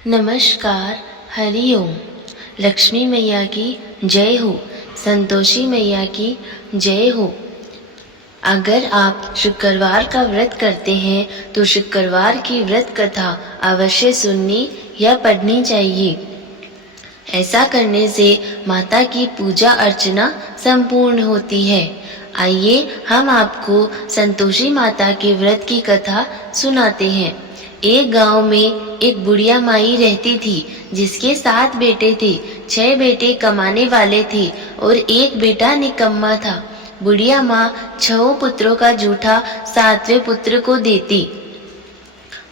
नमस्कार। हरिओम। लक्ष्मी मैया की जय हो। संतोषी मैया की जय हो। अगर आप शुक्रवार का व्रत करते हैं तो शुक्रवार की व्रत कथा अवश्य सुननी या पढ़नी चाहिए। ऐसा करने से माता की पूजा अर्चना संपूर्ण होती है। आइए हम आपको संतोषी माता के व्रत की कथा सुनाते हैं। एक गांव में एक बुढ़िया माई रहती थी जिसके 7 बेटे थे। 6 बेटे कमाने वाले थे और एक बेटा निकम्मा था। बुढ़िया माँ 6 पुत्रों का जूठा 7वें पुत्र को देती।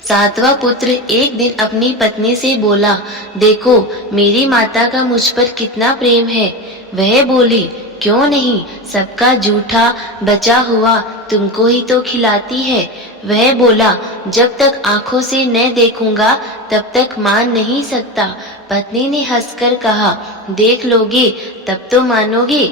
7वां पुत्र एक दिन अपनी पत्नी से बोला, देखो मेरी माता का मुझ पर कितना प्रेम है। वह बोली, क्यों नहीं, सबका जूठा बचा हुआ तुमको ही तो खिलाती है। वह बोला, जब तक आंखों से न देखूंगा तब तक मान नहीं सकता। पत्नी ने हंसकर कहा, देख लोगे तब तो मानोगे।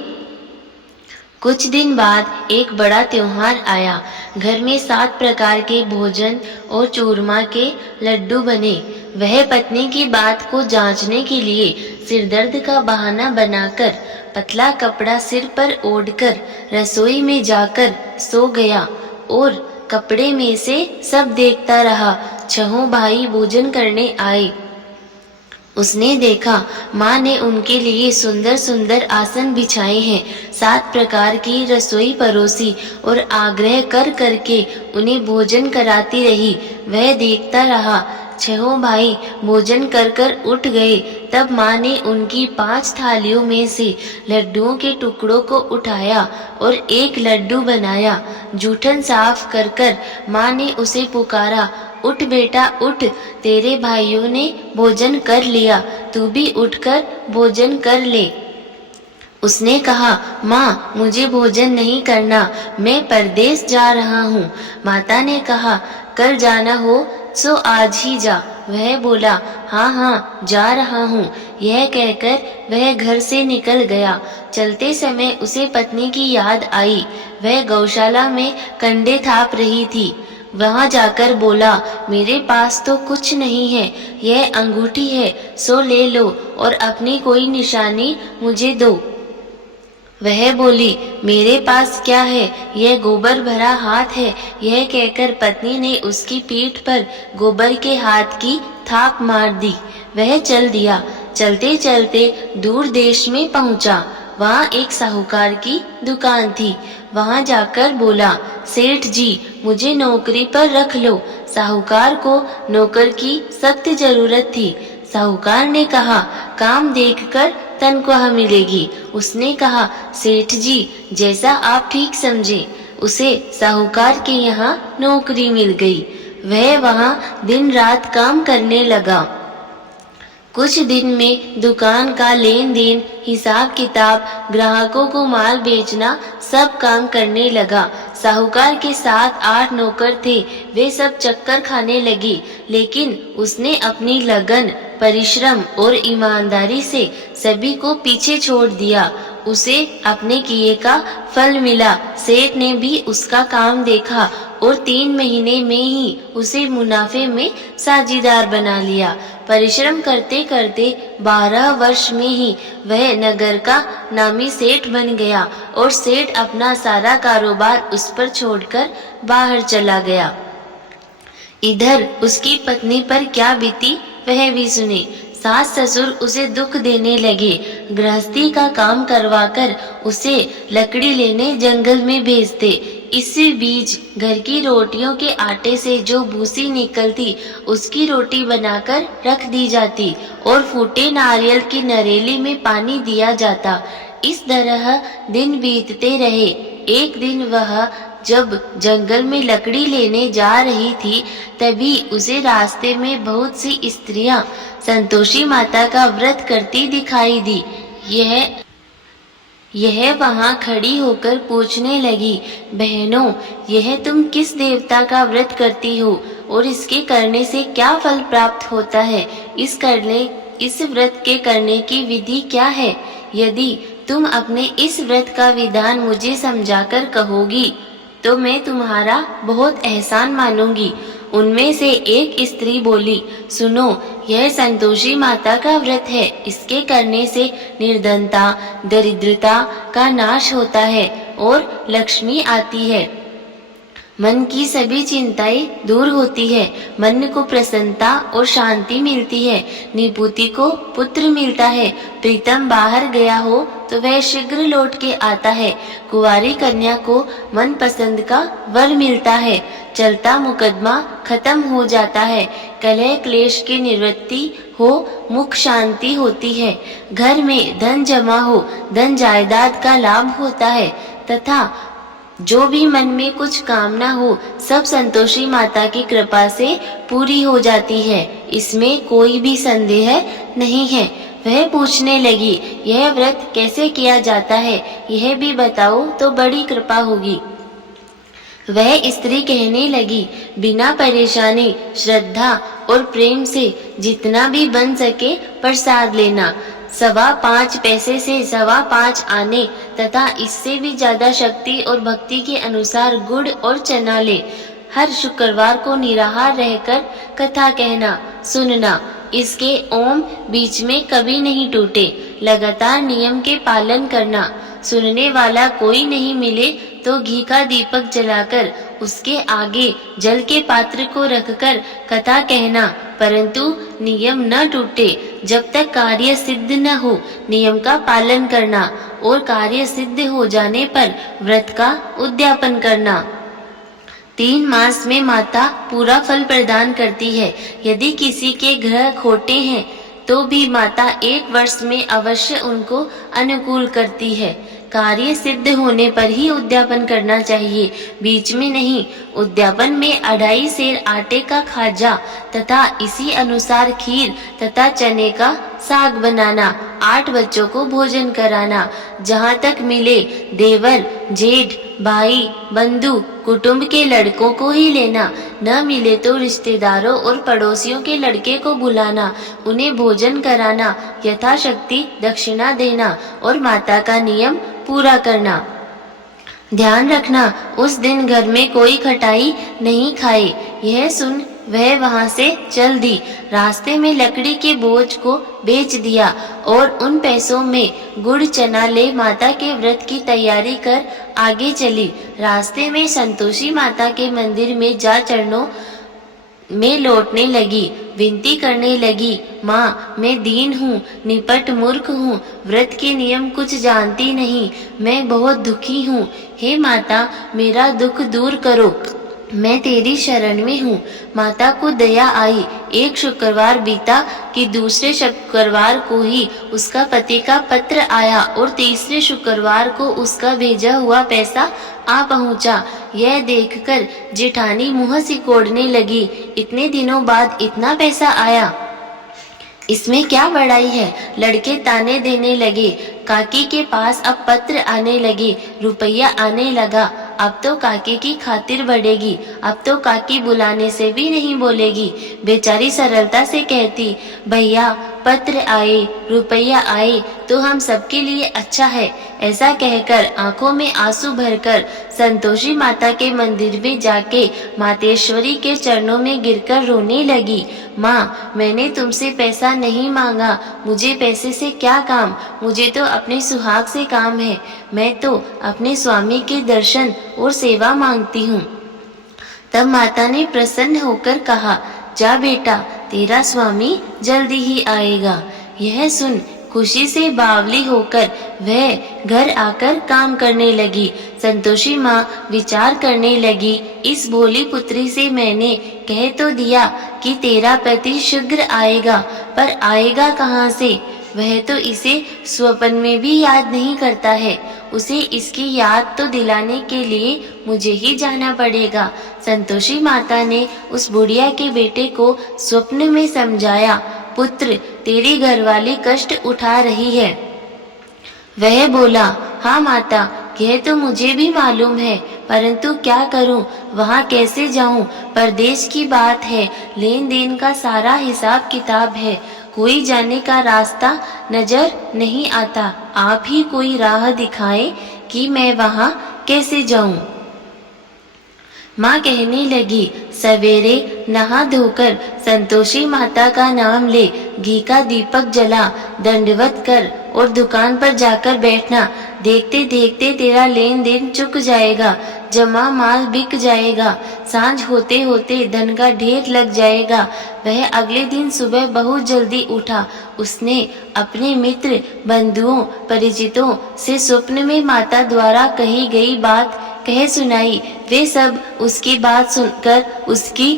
कुछ दिन बाद एक बड़ा त्योहार आया। घर में 7 प्रकार के भोजन और चूरमा के लड्डू बने। वह पत्नी की बात को जांचने के लिए सिरदर्द का बहाना बनाकर पतला कपड़ा सिर पर ओढ़कर रसोई में जाकर सो गया और कपड़े में से सब देखता रहा। 6 भाई भोजन करने आए। उसने देखा माँ ने उनके लिए सुंदर सुंदर आसन बिछाए हैं। 7 प्रकार की रसोई परोसी और आग्रह कर करके उन्हें भोजन कराती रही। वह देखता रहा। 6 भाई भोजन कर कर उठ गए। तब माँ ने उनकी 5 थालियों में से लड्डुओं के टुकड़ों को उठाया और एक लड्डू बनाया। जूठन साफ कर कर माँ ने उसे पुकारा, उठ बेटा उठ, तेरे भाइयों ने भोजन कर लिया, तू भी उठकर भोजन कर ले। उसने कहा, माँ मुझे भोजन नहीं करना, मैं परदेश जा रहा हूँ। माता ने कहा, कल जाना हो सो आज ही जा। वह बोला, हाँ हाँ जा रहा हूँ। यह कहकर वह घर से निकल गया। चलते समय उसे पत्नी की याद आई। वह गौशाला में कंडे थाप रही थी। वहां जाकर बोला, मेरे पास तो कुछ नहीं है, यह अंगूठी है, सो ले लो और अपनी कोई निशानी मुझे दो। वह बोली, मेरे पास क्या है, यह गोबर भरा हाथ है। यह कहकर पत्नी ने उसकी पीठ पर गोबर के हाथ की थाप मार दी। वह चल दिया। चलते चलते दूर देश में पहुंचा। वहाँ एक साहूकार की दुकान थी। वहाँ जाकर बोला, सेठ जी मुझे नौकरी पर रख लो। साहूकार को नौकर की सख्त जरूरत थी। साहूकार ने कहा, काम देखकर तनख्वाह मिलेगी। उसने कहा, सेठ जी जैसा आप ठीक समझे। उसे साहूकार के यहाँ नौकरी मिल गई। वह वहाँ दिन रात काम करने लगा। कुछ दिन में दुकान का लेन देन, हिसाब किताब, ग्राहकों को माल बेचना सब काम करने लगा। साहूकार के 7-8 नौकर थे। वे सब चक्कर खाने लगे, लेकिन उसने अपनी लगन, परिश्रम और ईमानदारी से सभी को पीछे छोड़ दिया। उसे अपने किए का फल मिला। सेठ ने भी उसका काम देखा और 3 महीने में ही उसे मुनाफे में साझीदार बना लिया। परिश्रम करते करते 12 वर्ष में ही वह नगर का नामी सेठ बन गया और सेठ अपना सारा कारोबार उस पर छोड़कर बाहर चला गया। इधर उसकी पत्नी पर क्या बीती वह भी सुने। सास ससुर उसे दुख देने लगे। गृहस्थी का काम करवाकर उसे लकड़ी लेने जंगल में भेजते। इसी बीच घर की रोटियों के आटे से जो भूसी निकलती उसकी रोटी बनाकर रख दी जाती और फूटे नारियल की नरेली में पानी दिया जाता। इस तरह दिन बीतते रहे। एक दिन वह जब जंगल में लकड़ी लेने जा रही थी, तभी उसे रास्ते में बहुत सी स्त्रियां संतोषी माता का व्रत करती दिखाई दी। यह वहां खड़ी होकर पूछने लगी, बहनों यह तुम किस देवता का व्रत करती हो और इसके करने से क्या फल प्राप्त होता है? इस व्रत के करने की विधि क्या है? यदि तुम अपने इस व्रत का विधान मुझे समझाकर कहोगी तो मैं तुम्हारा बहुत एहसान मानूंगी उनमें से एक स्त्री बोली, सुनो, यह संतोषी माता का व्रत है। इसके करने से निर्धनता, दरिद्रता का नाश होता है और लक्ष्मी आती है। मन की सभी चिंताएं दूर होती है, मन को प्रसन्नता और शांति मिलती है, निपुति को पुत्र मिलता है, प्रीतम बाहर गया हो तो वह शीघ्र लौट के आता है, कुंवारी कन्या को मन पसंद का वर मिलता है, चलता मुकदमा खत्म हो जाता है, कलह क्लेश की निवृत्ति हो, मुख शांति होती है, घर में धन जमा हो, धन जायदाद का लाभ होता है, तथा जो भी मन में कुछ कामना हो सब संतोषी माता की कृपा से पूरी हो जाती है। इसमें कोई भी संदेह नहीं है। वह पूछने लगी, यह व्रत कैसे किया जाता है, यह भी बताओ तो बड़ी कृपा होगी। वह स्त्री कहने लगी, बिना परेशानी, श्रद्धा और प्रेम से जितना भी बन सके प्रसाद लेना, 5.25 पैसे से 5.25 आने तथा इससे भी ज्यादा शक्ति और भक्ति के अनुसार गुड़ और चना ले। हर शुक्रवार को निराहार रहकर कथा कहना, सुनना, इसके ओम बीच में कभी नहीं टूटे, लगातार नियम के पालन करना। सुनने वाला कोई नहीं मिले तो घी का दीपक जलाकर उसके आगे जल के पात्र को रखकर कथा कहना, परंतु नियम न टूटे जब तक कार्य सिद्ध न हो। नियम का पालन करना और कार्य सिद्ध हो जाने पर व्रत का उद्यापन करना। 3 मास में माता पूरा फल प्रदान करती है। यदि किसी के ग्रह खोटे हैं तो भी माता 1 वर्ष में अवश्य उनको अनुकूल करती है। कार्य सिद्ध होने पर ही उद्यापन करना चाहिए, बीच में नहीं। उद्यापन में 2.5 सेर आटे का खाजा तथा इसी अनुसार खीर तथा चने का साग बनाना, 8 बच्चों को भोजन कराना, जहाँ तक मिले देवर, जेठ, भाई, बंधु, कुटुंब के लड़कों को ही लेना, न मिले तो रिश्तेदारों और पड़ोसियों के लड़के को बुलाना, उन्हें भोजन कराना, यथाशक्ति दक्षिणा देना और माता का नियम पूरा करना। ध्यान रखना, उस दिन घर में कोई खटाई नहीं खाए। यह सुन वह वहां से चल दी। रास्ते में लकड़ी के बोझ को बेच दिया और उन पैसों में गुड़ चना ले माता के व्रत की तैयारी कर आगे चली। रास्ते में संतोषी माता के मंदिर में जा चरणों में लौटने लगी, विनती करने लगी, माँ मैं दीन हूँ, निपट मूर्ख हूँ, व्रत के नियम कुछ जानती नहीं, मैं बहुत दुखी हूँ, हे माता मेरा दुख दूर करो, मैं तेरी शरण में हूँ। माता को दया आई। एक शुक्रवार बीता कि दूसरे शुक्रवार को ही उसका पति का पत्र आया और तीसरे शुक्रवार को उसका भेजा हुआ पैसा आ पहुँचा। यह देखकर जेठानी मुँह सिकोड़ने लगी, इतने दिनों बाद इतना पैसा आया, इसमें क्या बड़ाई है। लड़के ताने देने लगे। काकी के पास अब पत्र आने लगे, रुपया आने लगा। अब तो काकी की खातिर बढ़ेगी, अब तो काकी बुलाने से भी नहीं बोलेगी। बेचारी सरलता से कहती, भैया पत्र आए, रुपया आए तो हम सबके लिए अच्छा है। ऐसा कहकर आंखों में आंसू भरकर संतोषी माता के मंदिर में जाके मातेश्वरी के चरणों में गिरकर रोने लगी। माँ मैंने तुमसे पैसा नहीं मांगा, मुझे पैसे से क्या काम, मुझे तो अपने सुहाग से काम है। मैं तो अपने स्वामी के दर्शन और सेवा मांगती हूँ। तब माता ने प्रसन्न होकर कहा, जा बेटा तेरा स्वामी जल्दी ही आएगा। यह सुन खुशी से बावली होकर वह घर आकर काम करने लगी। संतोषी माँ विचार करने लगी, इस भोली पुत्री से मैंने कह तो दिया कि तेरा पति शीघ्र आएगा, पर आएगा कहाँ से। वह तो इसे स्वप्न में भी याद नहीं करता है, उसे इसकी याद तो दिलाने के लिए मुझे ही जाना पड़ेगा। संतोषी माता ने उस बुढ़िया के बेटे को स्वप्न में समझाया, पुत्र तेरी घरवाली कष्ट उठा रही है। वह बोला, हाँ माता यह तो मुझे भी मालूम है, परंतु क्या करूं, वहां कैसे जाऊं, परदेश की बात है, लेन देन का सारा हिसाब किताब है, कोई जाने का रास्ता नजर नहीं आता, आप ही कोई राह दिखाएं कि मैं वहां कैसे जाऊं। माँ कहने लगी, सवेरे नहा धोकर संतोषी माता का नाम ले, घी का दीपक जला, दंडवत कर और दुकान पर जाकर बैठना। देखते देखते तेरा लेन देन चुक जाएगा, जमा माल बिक जाएगा, सांझ होते होते धन का ढेर लग जाएगा। वह अगले दिन सुबह बहुत जल्दी उठा। उसने अपने मित्र, बंधुओं, परिचितों से स्वप्न में माता द्वारा कही गई बात कह सुनाई। वे सब उसकी बात सुनकर उसकी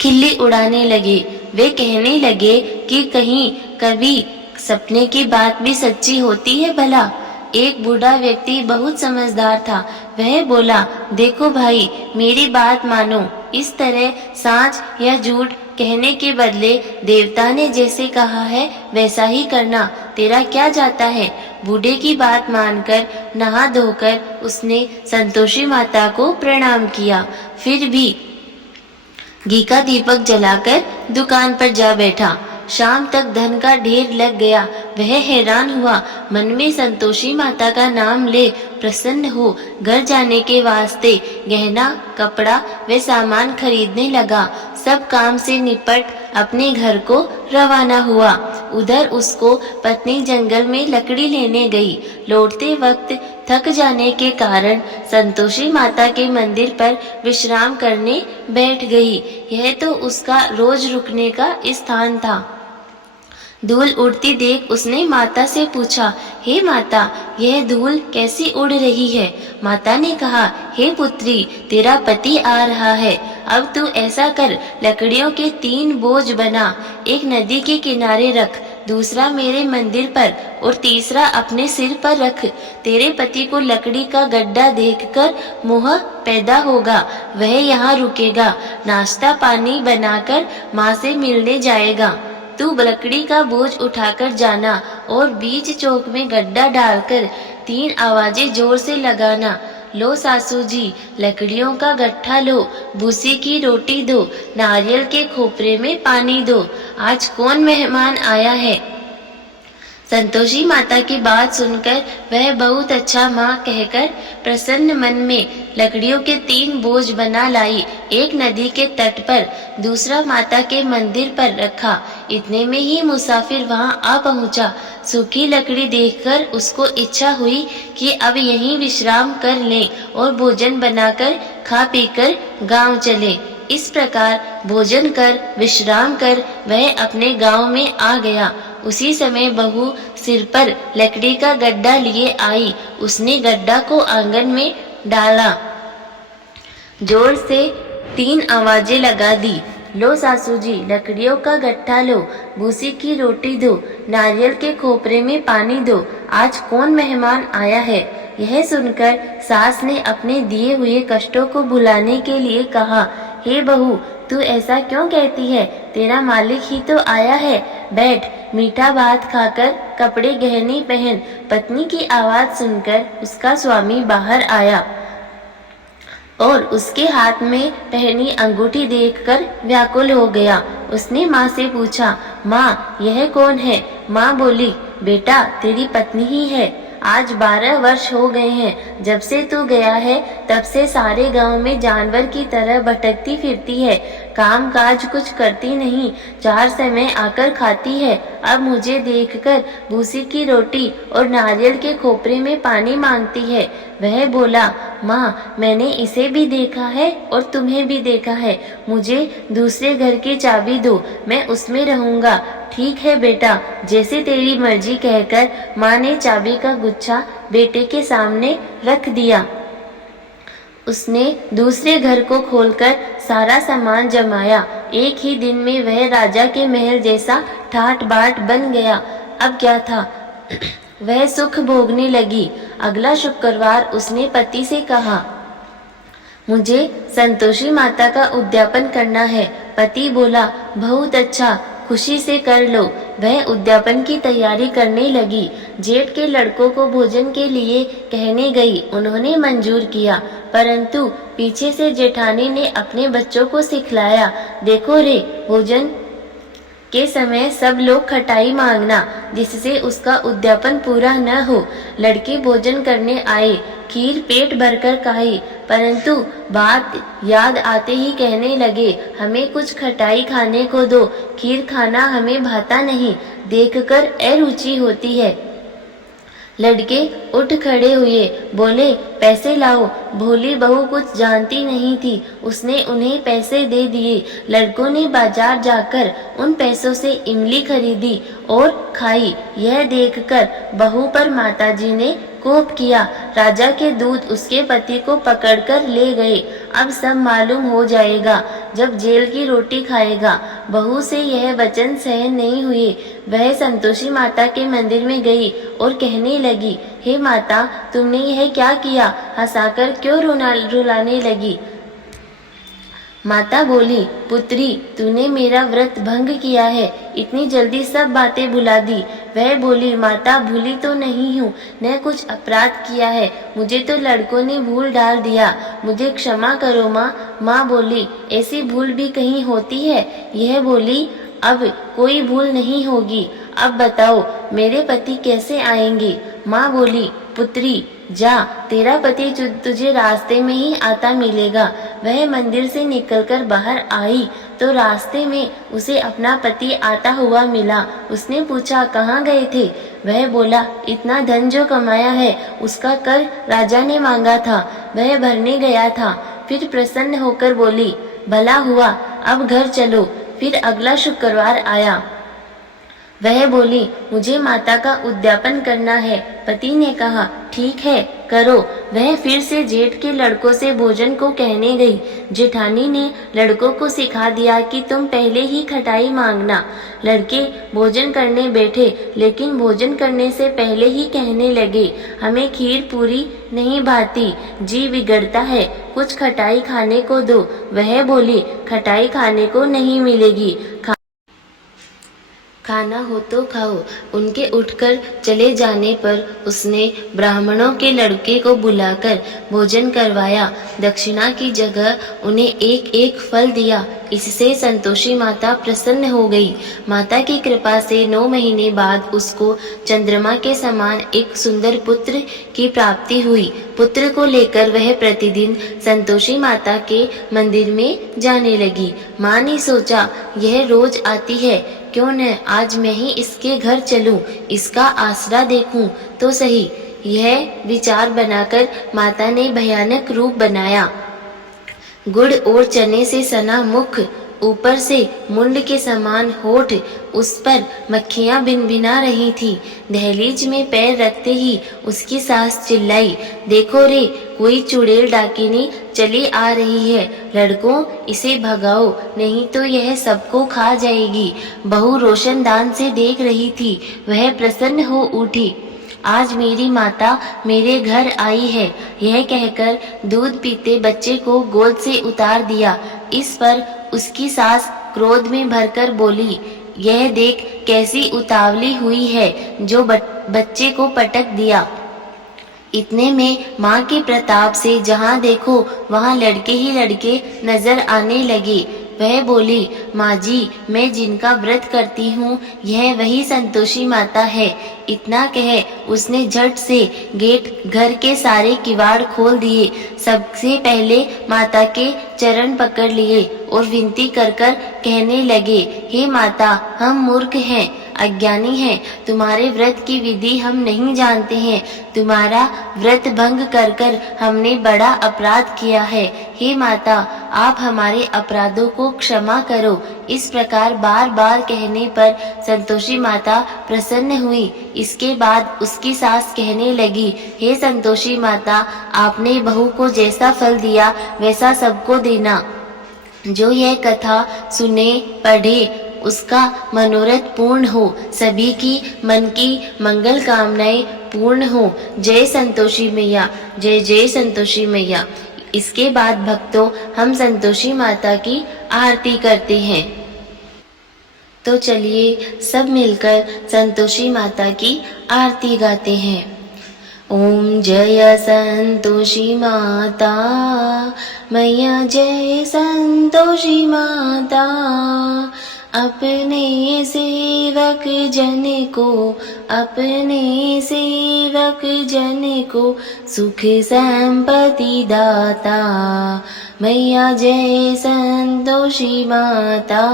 खिल्ली उड़ाने लगे। वे कहने लगे कि कहीं कभी सपने की बात भी सच्ची होती है भला। एक बूढ़ा व्यक्ति बहुत समझदार था। वह बोला, देखो भाई, मेरी बात मानो। इस तरह साँच या झूठ कहने के बदले देवता ने जैसे कहा है वैसा ही करना। तेरा क्या जाता है। बूढ़े की बात मानकर नहा धोकर उसने संतोषी माता को प्रणाम किया। फिर भी घी का दीपक जलाकर दुकान पर जा बैठा। शाम तक धन का ढेर लग गया। वह हैरान हुआ। मन में संतोषी माता का नाम ले प्रसन्न हो घर जाने के वास्ते गहना, कपड़ा व सामान खरीदने लगा। सब काम से निपट अपने घर को रवाना हुआ। उधर उसको पत्नी जंगल में लकड़ी लेने गई। लौटते वक्त थक जाने के कारण संतोषी माता के मंदिर पर विश्राम करने बैठ गई। यह तो उसका रोज रुकने का स्थान था। धूल उड़ती देख उसने माता से पूछा, हे माता, यह धूल कैसी उड़ रही है। माता ने कहा, हे पुत्री, तेरा पति आ रहा है। अब तू ऐसा कर, लकड़ियों के 3 बोझ बना, एक नदी के किनारे रख, दूसरा मेरे मंदिर पर और तीसरा अपने सिर पर रख। तेरे पति को लकड़ी का गड्ढा देखकर मोह पैदा होगा। वह यहाँ रुकेगा, नाश्ता पानी बनाकर माँ से मिलने जाएगा। तू लकड़ी का बोझ उठाकर जाना और बीच चौक में गड्ढा डालकर 3 आवाजें जोर से लगाना। लो सासू जी, लकड़ियों का गट्ठा लो, भूसी की रोटी दो, नारियल के खोपरे में पानी दो। आज कौन मेहमान आया है। संतोषी माता की बात सुनकर वह बहुत अच्छा माँ कहकर प्रसन्न मन में लकड़ियों के 3 बोझ बना लाई। एक नदी के तट पर, दूसरा माता के मंदिर पर रखा। इतने में ही मुसाफिर वहाँ आ पहुँचा। सूखी लकड़ी देखकर उसको इच्छा हुई कि अब यहीं विश्राम कर लें और भोजन बनाकर खा पीकर गांव चले। इस प्रकार भोजन कर विश्राम कर वह अपने गांव में आ गया। उसी समय बहू सिर पर लकड़ी का गड्ढा लिए आई। उसने गड्ढा को आंगन में डाला, जोर से 3 आवाजें लगा दी। लो सासू जी, लकड़ियों का गट्ठा लो, भूसी की रोटी दो, नारियल के खोपरे में पानी दो। आज कौन मेहमान आया है। यह सुनकर सास ने अपने दिए हुए कष्टों को भुलाने के लिए कहा, हे बहू, तू ऐसा क्यों कहती है। तेरा मालिक ही तो आया है। बैठ, मीठा भात खाकर कपड़े गहने पहन। पत्नी की आवाज सुनकर उसका स्वामी बाहर आया और उसके हाथ में पहनी अंगूठी देखकर व्याकुल हो गया। उसने माँ से पूछा, माँ, यह कौन है। माँ बोली, बेटा, तेरी पत्नी ही है। आज 12 वर्ष हो गए हैं। जब से तू गया है तब से सारे गांव में जानवर की तरह भटकती फिरती है। काम काज कुछ करती नहीं, 4 समय आकर खाती है। अब मुझे देखकर भूसी की रोटी और नारियल के खोपरे में पानी मांगती है। वह बोला, माँ, मैंने इसे भी देखा है और तुम्हें भी देखा है। मुझे दूसरे घर की चाबी दो, मैं उसमें रहूंगा। ठीक है बेटा, जैसे तेरी मर्जी, कहकर माँ ने चाबी का गुच्छा बेटे के सामने रख दिया। उसने दूसरे घर को खोलकर सारा सामान जमाया। एक ही दिन में वह राजा के महल जैसा ठाट बाट बन गया। अब क्या था, वह सुख भोगने लगी। अगला शुक्रवार उसने पति से कहा, मुझे संतोषी माता का उद्यापन करना है। पति बोला, बहुत अच्छा, खुशी से कर लो। वह उद्यापन की तैयारी करने लगी। जेठ के लड़कों को भोजन के लिए कहने गई। उन्होंने मंजूर किया, परंतु पीछे से जेठानी ने अपने बच्चों को सिखलाया, देखो रे, भोजन के समय सब लोग खटाई मांगना, जिससे उसका उद्यापन पूरा न हो। लड़के भोजन करने आए, खीर पेट भरकर खाई। परंतु बात याद आते ही कहने लगे, हमें कुछ खटाई खाने को दो, खीर खाना हमें भाता नहीं, देखकर अरुचि होती है। लड़के उठ खड़े हुए, बोले, पैसे लाओ। भोली बहू कुछ जानती नहीं थी, उसने उन्हें पैसे दे दिए। लड़कों ने बाजार जाकर उन पैसों से इमली खरीदी और खाई। यह देखकर बहू पर माताजी ने कोप किया। राजा के दूत उसके पति को पकड़कर ले गए। अब सब मालूम हो जाएगा जब जेल की रोटी खाएगा। बहू से यह वचन सहन नहीं हुए। वह संतोषी माता के मंदिर में गई और कहने लगी, हे माता, तुमने यह क्या किया? हंसाकर क्यों रुलाने लगी? माता बोली, पुत्री, तूने मेरा व्रत भंग किया है, इतनी जल्दी सब बातें भुला दी। वह बोली, माता, भूली तो नहीं हूँ, न कुछ अपराध किया है, मुझे तो लड़कों ने भूल डाल दिया, मुझे क्षमा करो माँ। माँ बोली, ऐसी भूल भी कहीं होती है? यह बोली, अब कोई भूल नहीं होगी। अब बताओ मेरे पति कैसे आएंगे? माँ बोली, पुत्री, जा, तेरा पति तुझे रास्ते में ही आता मिलेगा। वह मंदिर से निकलकर बाहर आई तो रास्ते में उसे अपना पति आता हुआ मिला। उसने पूछा, कहाँ गए थे? वह बोला, इतना धन जो कमाया है उसका कर राजा ने मांगा था, वह भरने गया था। फिर प्रसन्न होकर बोली, भला हुआ, अब घर चलो। फिर अगला शुक्रवार आया। वह बोली, मुझे माता का उद्यापन करना है। पति ने कहा, ठीक है, करो। वह फिर से जेठ के लड़कों से भोजन को कहने गई। जेठानी ने लड़कों को सिखा दिया कि तुम पहले ही खटाई मांगना। लड़के भोजन करने बैठे, लेकिन भोजन करने से पहले ही कहने लगे, हमें खीर पूरी नहीं भाती, जी बिगड़ता है, कुछ खटाई खाने को दो। वह बोली, खटाई खाने को नहीं मिलेगी, खाना हो तो खाओ। उनके उठकर चले जाने पर उसने ब्राह्मणों के लड़के को बुलाकर भोजन करवाया। दक्षिणा की जगह उन्हें एक एक फल दिया। इससे संतोषी माता प्रसन्न हो गई। माता की कृपा से 9 महीने बाद उसको चंद्रमा के समान एक सुंदर पुत्र की प्राप्ति हुई। पुत्र को लेकर वह प्रतिदिन संतोषी माता के मंदिर में जाने लगी। माँ ने सोचा, यह रोज आती है, क्यों न आज मैं ही इसके घर चलूं, इसका आसरा देखूं तो सही। यह विचार बनाकर माता ने भयानक रूप बनाया। गुड़ और चने से सना मुख, ऊपर से मुंड के समान होठ, उस पर मक्खियां भिनभिना रही थी। दहलीज में पैर रखते ही उसकी सास चिल्लाई, देखो रे, कोई चुड़ैल डाकिनी चली आ रही है, लड़कों इसे भगाओ, नहीं तो यह सबको खा जाएगी। बहू रोशनदान से देख रही थी। वह प्रसन्न हो उठी, आज मेरी माता मेरे घर आई है। यह कहकर दूध पीते बच्चे को गोद से उतार दिया। इस पर उसकी सास क्रोध में भरकर बोली, यह देख कैसी उतावली हुई है जो बच्चे को पटक दिया। इतने में माँ के प्रताप से जहाँ देखो वहाँ लड़के ही लड़के नजर आने लगे। वह बोली, माँ जी, मैं जिनका व्रत करती हूँ यह वही संतोषी माता है। इतना कह उसने झट से गेट घर के सारे किवाड़ खोल दिए। सबसे पहले माता के चरण पकड़ लिए और विनती कर कर कहने लगे, हे माता, हम मूर्ख हैं, अज्ञानी हैं, तुम्हारे व्रत की विधि हम नहीं जानते हैं। तुम्हारा व्रत भंग कर कर हमने बड़ा अपराध किया है। हे माता, आप हमारे अपराधों को क्षमा करो। इस प्रकार बार बार कहने पर संतोषी माता प्रसन्न हुई। इसके बाद उसकी सास कहने लगी, हे संतोषी माता, आपने बहू को जैसा फल दिया वैसा सबको देना। जो यह कथा सुने पढ़े उसका मनोरथ पूर्ण हो, सभी की मन की मंगल कामनाएं पूर्ण हो। जय संतोषी मैया, जय जय संतोषी मैया। इसके बाद भक्तों हम संतोषी माता की आरती करते हैं। तो चलिए सब मिलकर संतोषी माता की आरती गाते हैं। ओम जय संतोषी माता, मैया जय संतोषी माता, अपने सेवक जन को, अपने सेवक जन को सुख संपत्ति दाता। मैया जय संतोषी माता।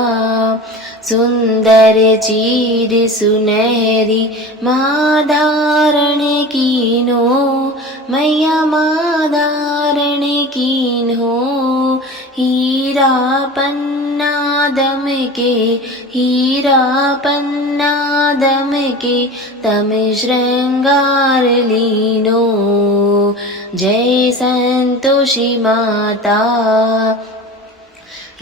सुंदर चीर सुनहरी माँ धारण कीन्हो, मैया माँ धारण कीन्हो। हीरा पन्ना दमके, हीरा पन्ना दमके तम श्रृंगार लीनो। जय संतोषी माता।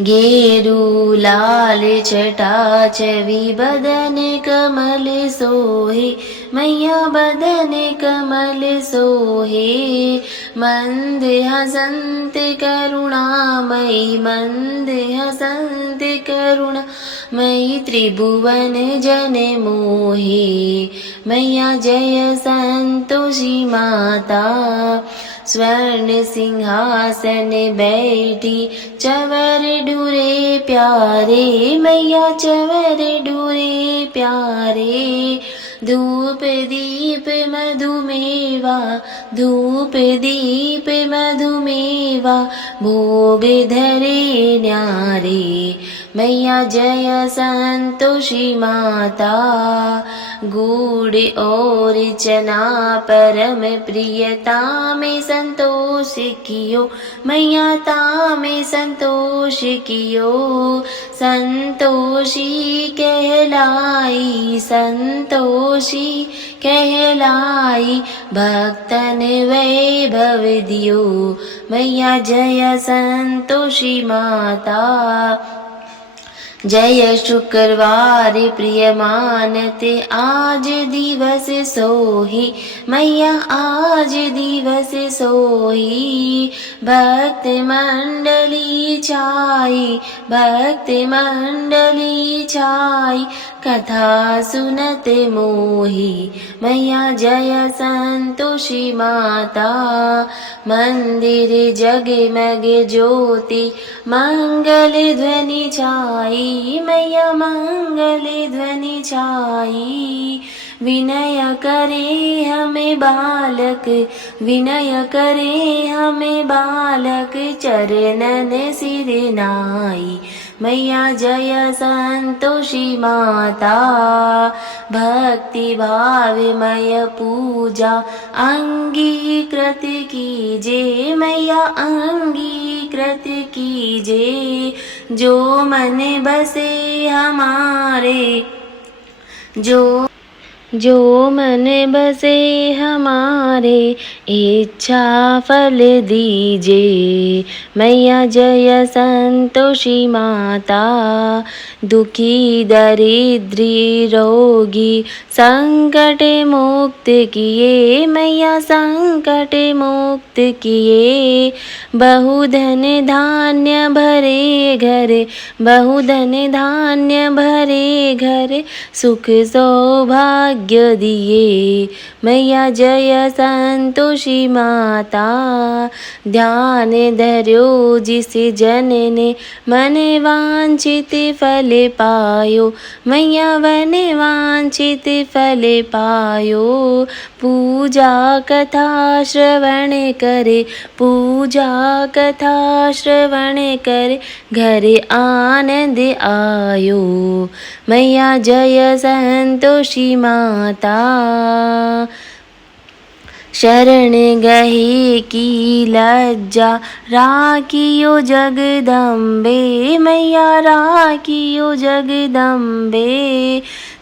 गेरू लाल छटा छवि बदन कमल सोहे, मैया बदन कमल सोहे। मंद हसंत करुणामयी, मंद हसंत करुणामयी त्रिभुवन जन मोहे। मैया जय संतोषी माता। स्वर्ण सिंहासन बैठी चवर ढूरे प्यारे, मैया चवर ढूरे प्यारे। धूप दीप मधुमेवा, धूप दीप मधुमेवा भोग धरे न्यारे। मैया जय संतोषी माता। गुड़ और चना परम प्रियता में संतोष कियो, मैया ता में संतोष कियो। संतोषी कहलाई, संतोषी कहलाई भक्तन वैभव दियो। मैया जय संतोषी माता। जय शुक्रवार प्रिय मानते आज दिवस सोही, मैया आज दिवस सोही। भक्त मंडली छाई, भक्त मंडली छाई कथा सुनत मोही। मैया जय संतोषी माता। मंदिर जगमग ज्योति मंगल ध्वनि छाई, मैया मंगल ध्वनि छाई। विनय करे हमें बालक, विनय करे हमें बालक चरणन सिर नाई। मैया जय संतोषी माता। भक्ति भावमय पूजा अंगीकृत कीजे, मैया अंगीकृत कीजे। जो मन बसे हमारे, जो मन बसे हमारे इच्छा फल दीजे। मैया जय संतोषी माता। दुखी दरिद्री रोगी संकट मुक्त किए, मैया संकट मुक्त किए। बहुधन धान्य भरे घर, बहुधन धान्य भरे घर सुख सौभाग्य दिए। मैया जय संतोषी माता। ध्यान धर्यो जिस जन ने मन वांछित फल पायो, मैया वन वांछित फल पायो। पूजा कथा श्रवण करे, पूजा कथा श्रवण करे घर आनंद आयो। मैया जय संतोषी माता। शरण गहे की लज्जा राखियो जगदम्बे, मैया राखियो जगदम्बे।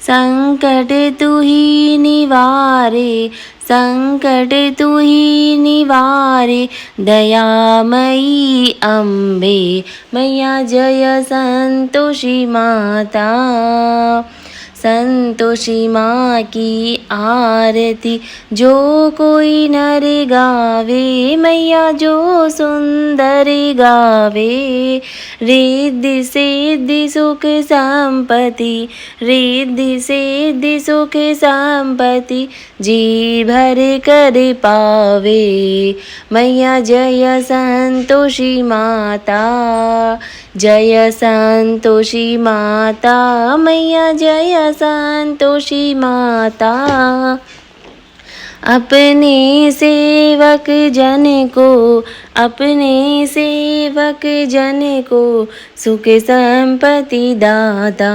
संकट तू ही निवारे, संकट तू ही निवारे दयामयी अम्बे। मैया जय संतोषी माता। संतोषी माँ की आरती जो कोई नर गावे, मैया जो सुंदर गावे। रिद्धि सिद्धि सुख संपत्ति, रिद्धि सिद्धि सुख संपत्ति जी भर कर पावे। मैया जय संतोषी माता। जय संतोषी माता मैया, जय संतोषी माता। अपने सेवक जन को, अपने सेवक जन को सुख संपत्ति दाता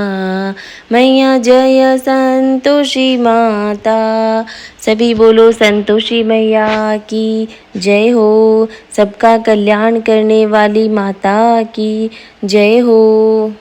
मैया, जय संतोषी माता। सभी बोलो संतोषी मैया की जय हो। सबका कल्याण करने वाली माता की जय हो।